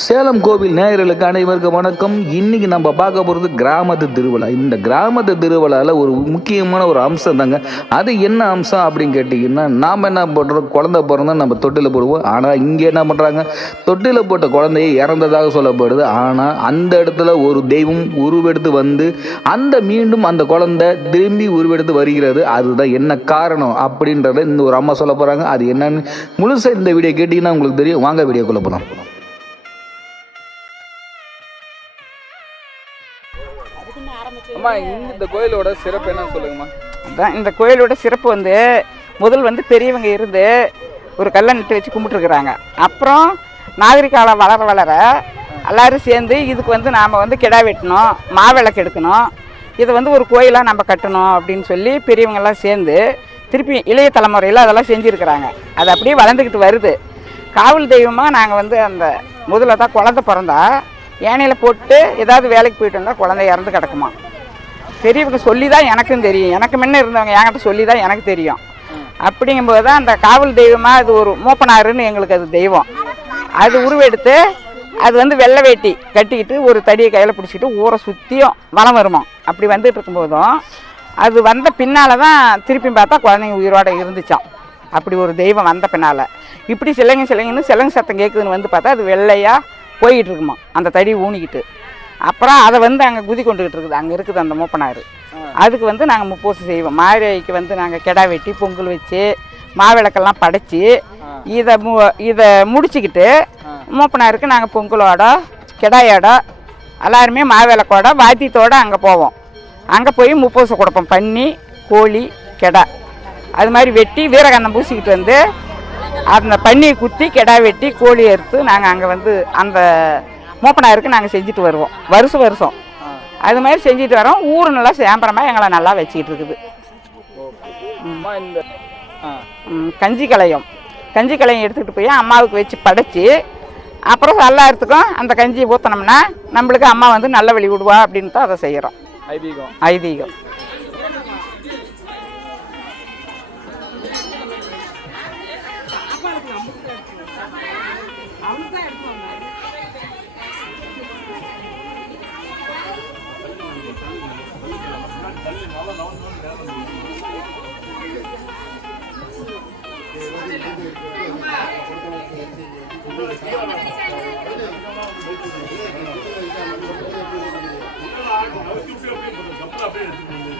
சேலம் கோவில் நேயர்களுக்கு அனைவருக்கு வணக்கம். இன்னைக்கு நம்ம பார்க்க போகிறது கிராமத்து திருவிழா. இந்த கிராமத்து திருவிழாவில் ஒரு முக்கியமான ஒரு அம்சம் தாங்க. அது என்ன அம்சம் அப்படின்னு கேட்டிங்கன்னா நாம் என்ன பண்ணுறோம் குழந்தை பிறந்தா நம்ம தொட்டில் போடுவோம். ஆனால் இங்கே என்ன பண்ணுறாங்க தொட்டில் போட்ட குழந்தைய இறந்ததாக சொல்லப்படுது. ஆனால் அந்த இடத்துல ஒரு தெய்வம் உருவெடுத்து வந்து அந்த மீண்டும் அந்த குழந்தை திரும்பி உருவெடுத்து வருகிறது. அதுதான் என்ன காரணம் அப்படின்றத இந்த ஒரு அம்மா சொல்ல போகிறாங்க அது என்னன்னு முழுசாக இந்த வீடியோ கேட்டிங்கன்னா உங்களுக்கு தெரியும். வாங்க வீடியோக்குள்ளே போகலாம் அம்மா இந்த கோயிலோட சிறப்பு என்னன்னு சொல்லுங்கம்மா? அதான் இந்த கோயிலோட சிறப்பு வந்து முதல் வந்து பெரியவங்க இருந்து ஒரு கல்லை நட்டு வச்சு கும்பிட்டுருக்குறாங்க. அப்புறம் நாகரிகாலம் வளர வளர எல்லாரும் சேர்ந்து இதுக்கு வந்து நாம் வந்து கிடா வெட்டணும் மாவிளக்கு எடுக்கணும். இதை வந்து ஒரு கோயிலாக நம்ம கட்டணும் அப்படின்னு சொல்லி பெரியவங்கெல்லாம் சேர்ந்து திருப்பி இளைய தலைமுறையில் அதெல்லாம் செஞ்சுருக்கிறாங்க. அது அப்படியே வளர்ந்துக்கிட்டு வருது. காவல் தெய்வமாக நாங்கள் வந்து அந்த முதல்ல தான் குழந்த பிறந்தா ஏனையில் போட்டு ஏதாவது வேலைக்கு போயிட்டு வந்தால் குழந்தை இறந்து கிடக்குமா. பெரியவங்க சொல்லி தான் எனக்கும் தெரியும். எனக்கு முன்ன இருந்தவங்க என்கிட்ட சொல்லி தான் எனக்கு தெரியும். அப்படிங்கும்போது தான் அந்த காவல் தெய்வமாக அது ஒரு மூப்பனாருன்னு எங்களுக்கு அது தெய்வம். அது உருவெடுத்து அது வந்து வெள்ளை வேட்டி கட்டிக்கிட்டு ஒரு தடியை கையில் பிடிச்சிட்டு ஊரை சுற்றியும் வலம் வருமா. அப்படி வந்துட்டு இருக்கும்போதும் அது வந்த பின்னால் தான் திருப்பி பார்த்தா குழந்தைங்க உயிரோட இருந்துச்சோம். அப்படி ஒரு தெய்வம் வந்த பின்னால். இப்படி சிலைங்க சிலைங்கன்னு சிலங்கு சத்தம் கேட்குதுன்னு வந்து பார்த்தா அது வெள்ளையாக போயிட்டு இருக்குமா அந்த தடி ஊனிக்கிட்டு. அப்புறம் அதை வந்து அங்கே குதி கொண்டுகிட்டு இருக்குது. அங்கே இருக்குது அந்த மூப்பனார் அதுக்கு வந்து நாங்கள் முப்பூசை செய்வோம். மாரிக்கு வந்து நாங்கள் கிடா வெட்டி பொங்கல் வச்சு மாவிளக்கெல்லாம் படைச்சி இதை மு இதை முடிச்சுக்கிட்டு மூப்பனாருக்கு நாங்கள் பொங்கலோட கிடாயோட எல்லாருமே மாவிளக்கோட வாத்தியத்தோட அங்கே போவோம். அங்கே போய் முப்பூசை கொடுப்போம். பன்னி கோழி கிடா. அது மாதிரி வெட்டி வீரகந்தம் பூசிக்கிட்டு வந்து அந்த பன்னியை குத்தி கிடா வெட்டி கோழி அறுத்து நாங்கள் அங்கே வந்து அந்த மூப்பனாருக்கு நாங்கள் செஞ்சுட்டு வருவோம். வருஷம் வருஷம். அது மாதிரி செஞ்சுட்டு வரோம். ஊர் நல்லா சேம்பரமாக எங்களை நல்லா வச்சுக்கிட்டு இருக்குது. கஞ்சி கலையம் கஞ்சி கலையம் எடுத்துக்கிட்டு போய் அம்மாவுக்கு வச்சு படைச்சி அப்புறம் எல்லாத்துக்கும் அந்த கஞ்சி ஊற்றினோம்னா நம்மளுக்கு அம்மா வந்து நல்ல வழி விடுவா அப்படின்னு தான் அதை செய்கிறோம் ஐதீகம். ஐதீகம். 이거 아니고 나올 때 옆에 보면 옆으로 앞에 있는 거예요.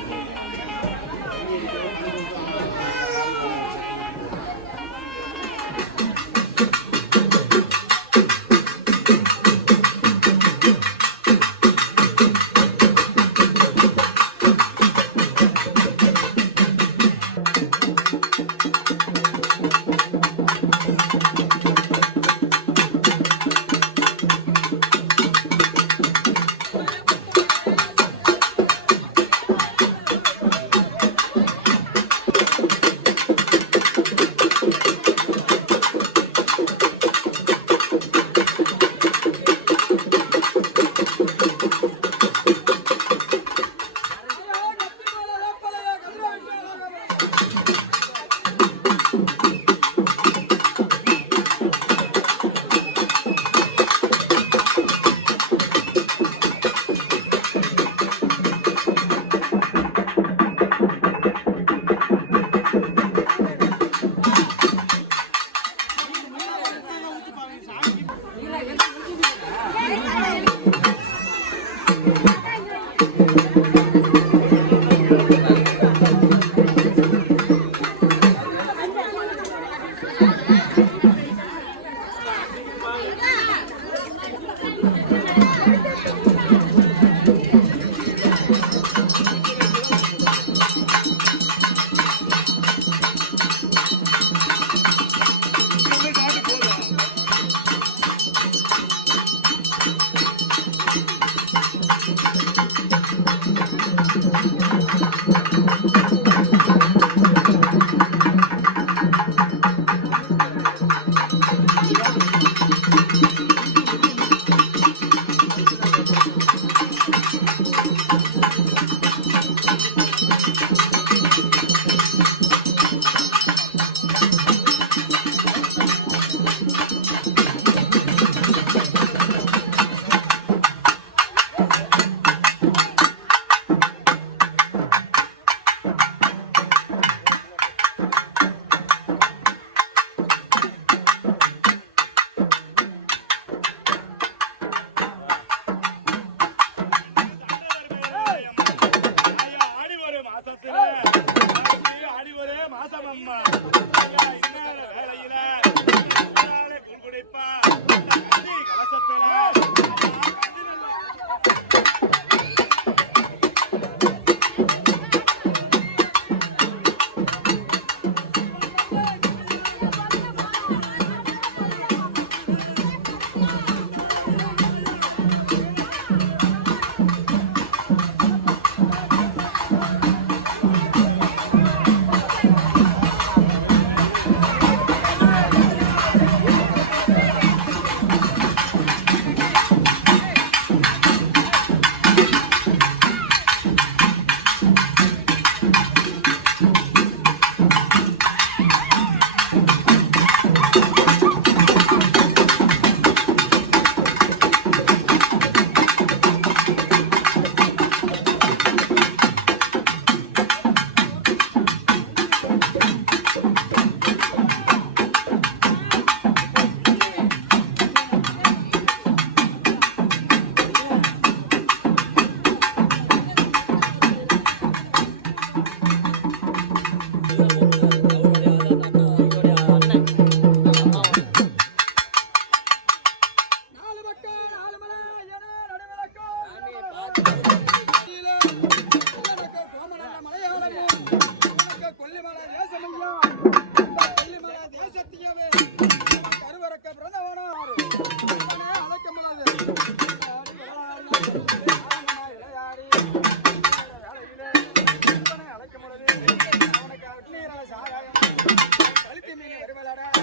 Come on.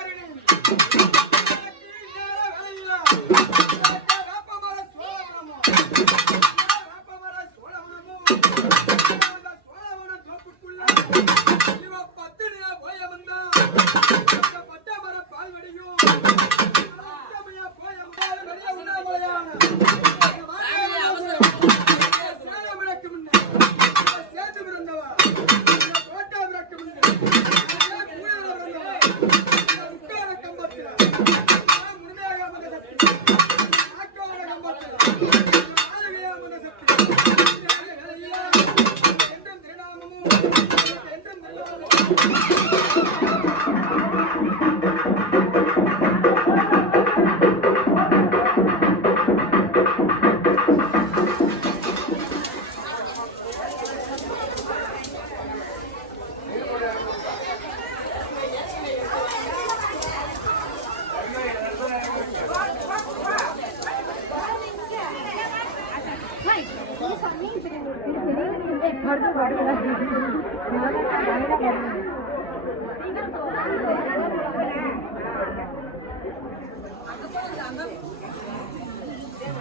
பொறுமையா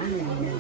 Mm-hmm.